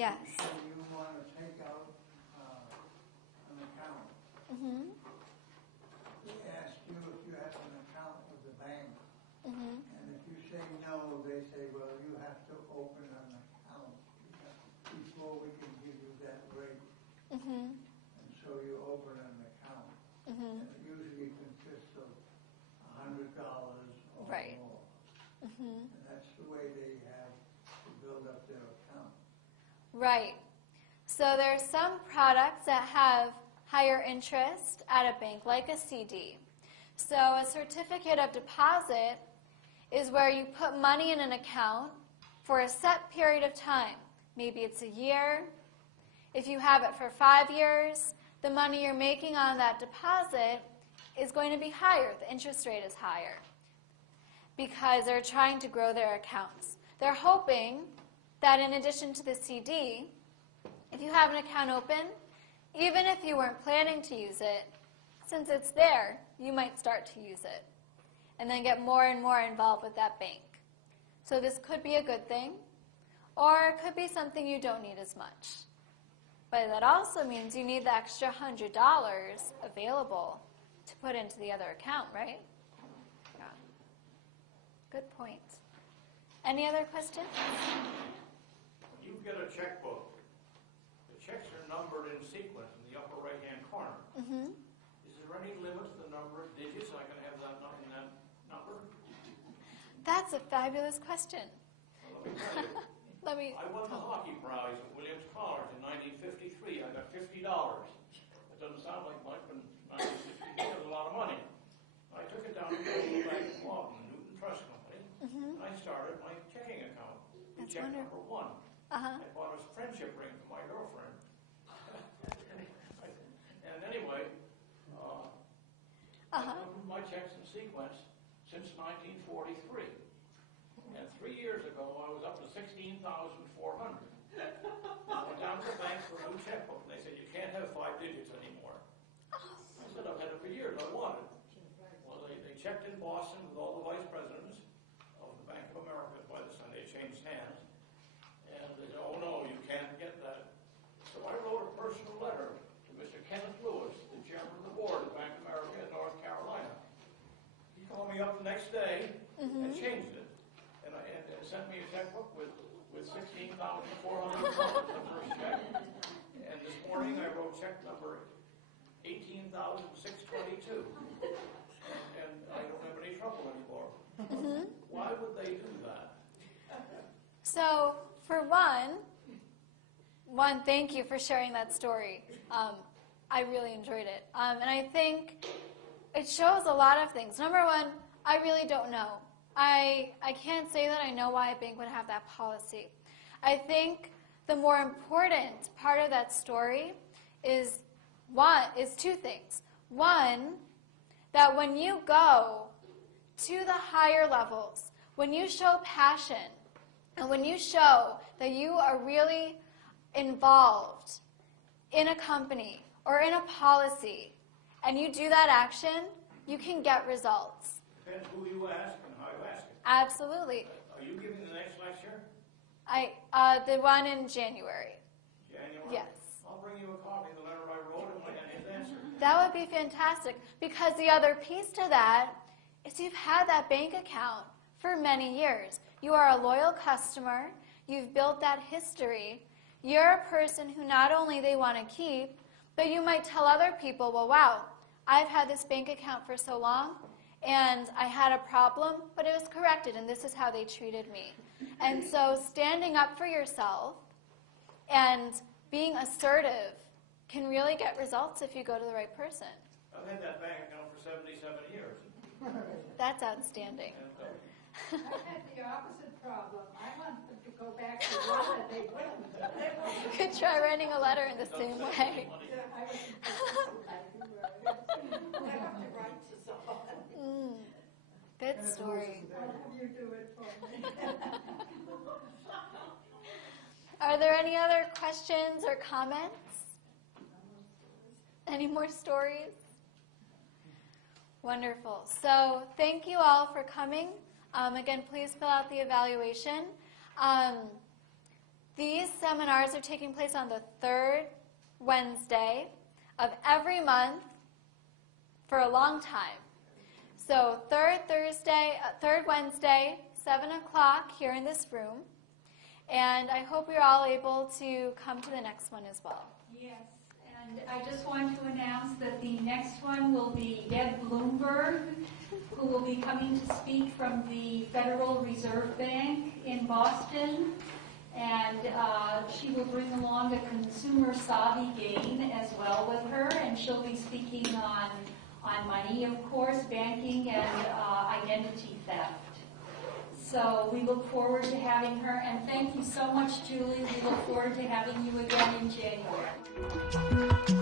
Yes. So you want to take out an account. Mm-hmm. They ask you if you have an account with the bank. Mm-hmm. And if you say no, they say, well, you have to open an account before we can give you that rate. Mm-hmm. And so you open an account. Mm-hmm. And it usually consists of $100 or Right. more. Mm-hmm. And that's the way they have to build up their account. Right. So there are some products that have higher interest at a bank, like a CD. So a certificate of deposit is where you put money in an account for a set period of time. Maybe it's a year. If you have it for 5 years, the money you're making on that deposit is going to be higher. The interest rate is higher because they're trying to grow their accounts. They're hoping that in addition to the CD, if you have an account open, even if you weren't planning to use it, since it's there, you might start to use it and then get more and more involved with that bank. So this could be a good thing, or it could be something you don't need as much. But that also means you need the extra $100 available to put into the other account, right? Yeah. Good point. Any other questions? You get a checkbook. The checks are numbered in sequence in the upper right-hand corner. Mm-hmm. Is there any limit to the number of digits I can have that in that number? That's a fabulous question. Well, let me tell you. I won the hockey prize at Williams College in 1953. I got $50. It doesn't sound like much, but in 1953 it was a lot of money. I took it down to the local bank in Walton, the Newton Trust Company, and I started my checking account. That's Check wonderful. number 1. Uh-huh. I bought a friendship ring for my girlfriend. And anyway, I've opened my checks in sequence since 1943. And 3 years ago, I was up to 16,400. I went down to the bank for a new checkbook, and they said, you can't have 5 digits anymore. I said, I've had it for years. I want it. Well, they checked in Boston with all the vice presidents of the Bank of America. By the time they changed hands. And they said, oh, no, you can't get that. So I wrote a personal letter to Mr. Kenneth Lewis, the chairman of the board of Bank of America in North Carolina. He called me up the next day and changed it. And sent me a checkbook with $16,400 the first check. And this morning I wrote check number 18,622. And I don't have any trouble anymore. Why would they do that? So, for one, thank you for sharing that story. I really enjoyed it. And I think it shows a lot of things. Number one, I really don't know. I can't say that I know why a bank would have that policy. I think the more important part of that story is two things. One, that when you go to the higher levels, when you show passion, and when you show that you are really involved in a company or in a policy, and you do that action, you can get results. Depends who you ask and how you ask it. Absolutely. Are you giving the next lecture? The one in January. January? Yes. I'll bring you a copy of the letter I wrote and his answer. That would be fantastic, because the other piece to that is you've had that bank account for many years. You are a loyal customer. You've built that history. You're a person who not only they want to keep, but you might tell other people, well, wow, I've had this bank account for so long, and I had a problem, but it was corrected, and this is how they treated me. And so standing up for yourself and being assertive can really get results if you go to the right person. I've had that bank account for 77 years. That's outstanding. I've had the opposite problem. I want them to go back to one that they wouldn't. You could try writing a letter in the same way. Yeah, I was I have to write to someone. Good story. I'll have you do it for me. Are there any other questions or comments? Any more stories? Wonderful. So thank you all for coming. Again, please fill out the evaluation. These seminars are taking place on the third Wednesday of every month for a long time. So third Wednesday, 7 o'clock here in this room. And I hope you're all able to come to the next one as well. Yes, and I just want to announce that the next one will be Deb Bloomberg, who will be coming to speak from the Federal Reserve Bank in Boston. And she will bring along a consumer savvy game as well with her, and she'll be speaking on money, of course, banking, and identity theft. So we look forward to having her, and thank you so much, Julie. We look forward to having you again in January.